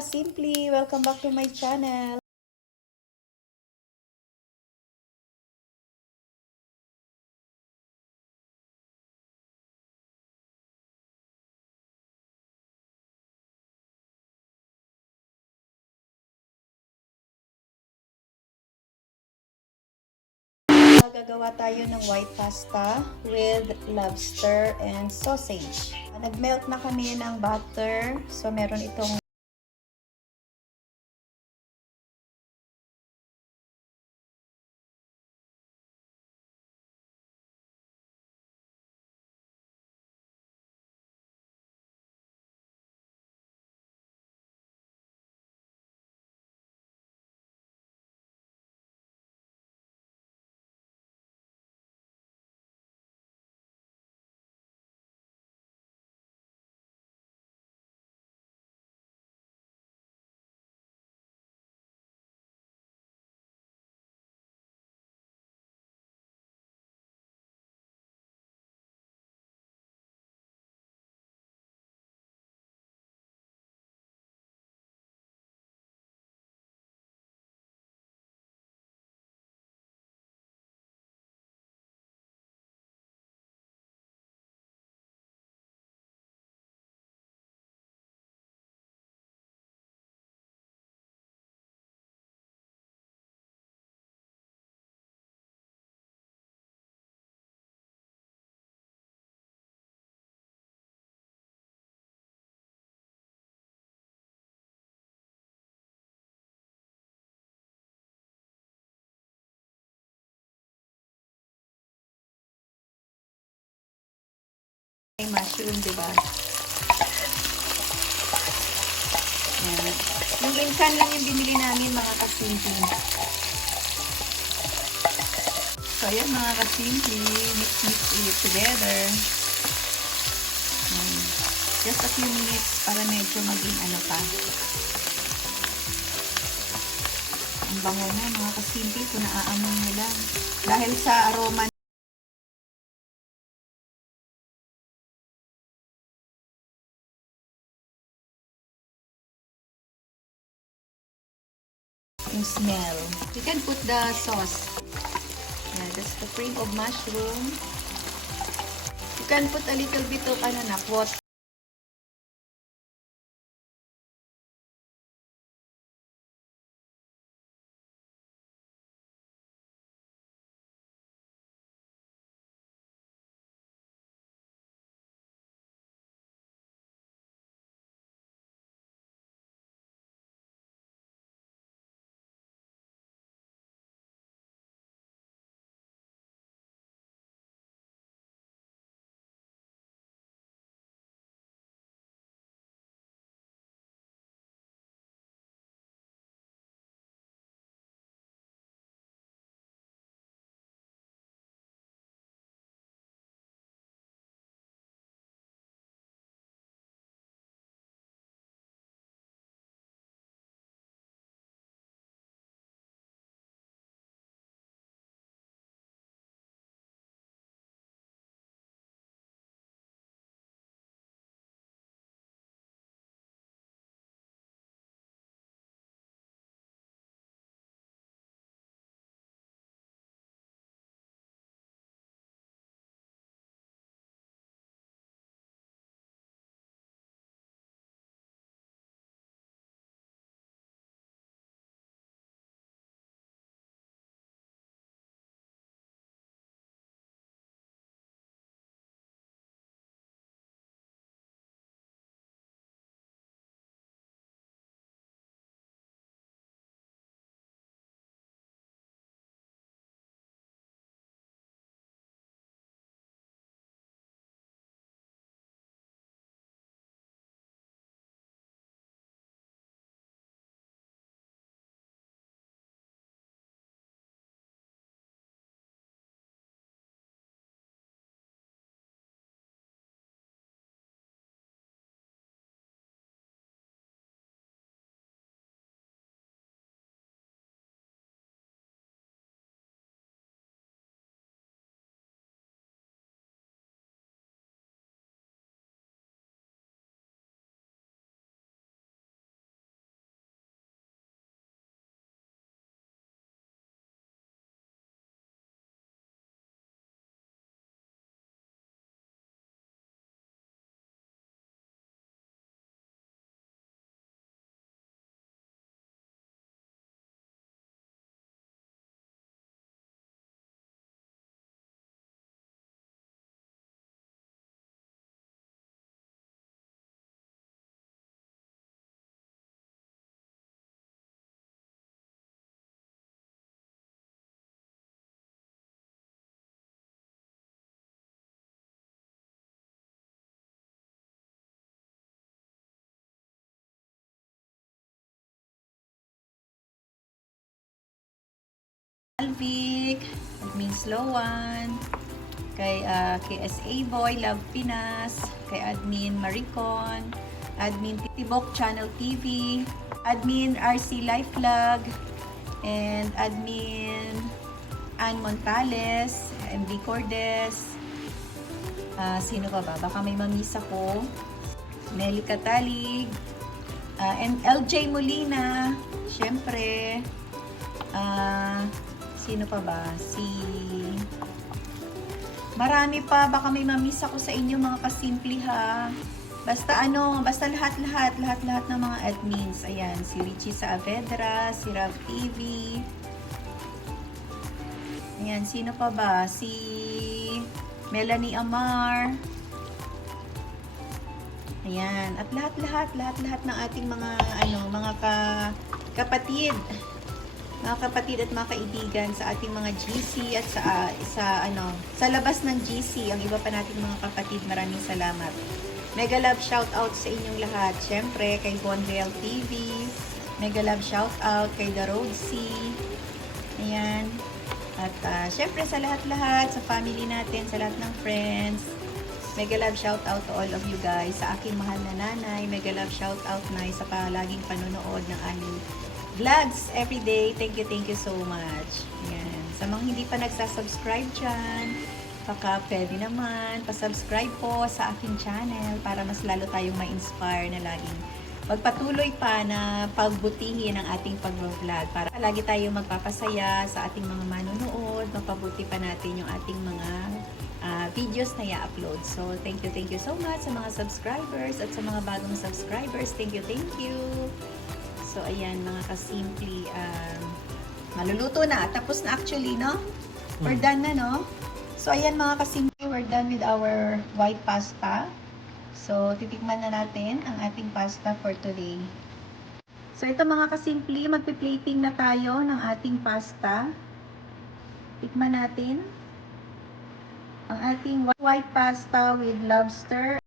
ka-Simply! Welcome back to my channel. Gagawa tayo ng white pasta with lobster and sausage. Nag-melt na kami ng butter. So, meron itong mushroom, diba? Yan. Yung insan lang yung binili namin, mga ka-Simply. So, ayan mga ka-Simply. Mix it together. Just a few minutes para medyo maging ano pa. Ang bango na mga ka-Simply kung naaamoy nyo lang. Dahil sa aroma yung smell. You can put the sauce. Yeah, that's the cream of mushroom. You can put a little bit of water. Alvic, Admin Slowan, kay KSA Boy, Love Pinas, kay Admin Maricon, Admin Titibok Channel TV, Admin RC Life Vlog, and Admin Ann Montales, MD Cordes, sino pa ba? Baka may mamiss ako. Nelly Catalig, and LJ Molina, syempre, sino pa ba? Marami pa, baka may mamiss ako sa inyo mga kasimple ha. Basta lahat ng mga admins. Ayan, si Richie Saavedra, si Rav TV. Ayan, sino pa ba? Si Melanie Amar. Ayan, at lahat ng ating mga kapatid at mga kaibigan sa ating mga GC at sa labas ng GC, ang iba pa nating mga kapatid, maraming salamat. Mega love shout out sa inyong lahat. Syempre kay Bonreal TV, mega love shout out kay The Road Sea. Ayan. At syempre sa lahat sa family natin, sa lahat ng friends. Mega love shout out to all of you guys. Sa aking mahal na nanay, mega love shout out na sa palaging panonood ng aming vlogs everyday. Thank you so much. Yan. Sa mga hindi pa nagsasubscribe dyan, baka pwede naman pasubscribe po sa aking channel para mas lalo tayong ma-inspire na laging magpatuloy pa na pagbutihin ang ating pag-vlog para lagi tayong magpapasaya sa ating mga manonood, mapabuti pa natin yung ating mga videos na i-upload. So, thank you so much sa mga subscribers at sa mga bagong subscribers. Thank you. So, ayan mga kasimple, maluluto na. Tapos na actually, no? We're done na, no? So, ayan mga kasimple, we're done with our white pasta. So, titikman na natin ang ating pasta for today. So, ito mga kasimple, magpi-plating na tayo ng ating pasta. Tikman natin ang ating white pasta with lobster